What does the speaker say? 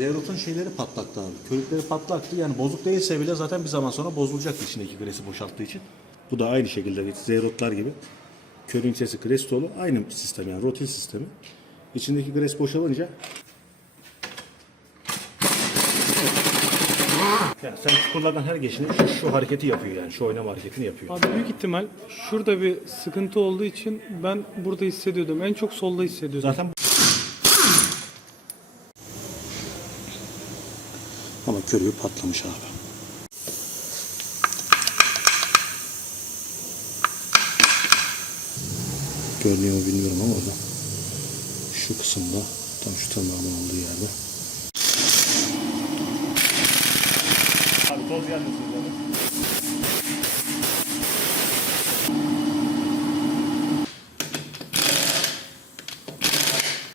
Zeyrot'un şeyleri patlaktı abi. Körükleri patlaktı. Yani bozuk değilse bile zaten bir zaman sonra bozulacak içindeki gresi boşalttığı için. Bu da aynı şekilde Zeyrot'lar gibi. Körün içerisi gres dolu. Aynı sistem yani rotil sistemi. İçindeki gres boşalınca yani sen çukurlardan her geçini şu, şu hareketi yapıyor yani. Şu oynama hareketini yapıyor. Abi büyük ihtimal şurada bir sıkıntı olduğu için ben burada hissediyordum. En çok solda hissediyordum. Zaten ama körüğü patlamış abi. Görünüyor mu bilmiyorum ama orada. Şu kısımda tam şu tırnağımın olduğu yerde. Abi toz gelmesin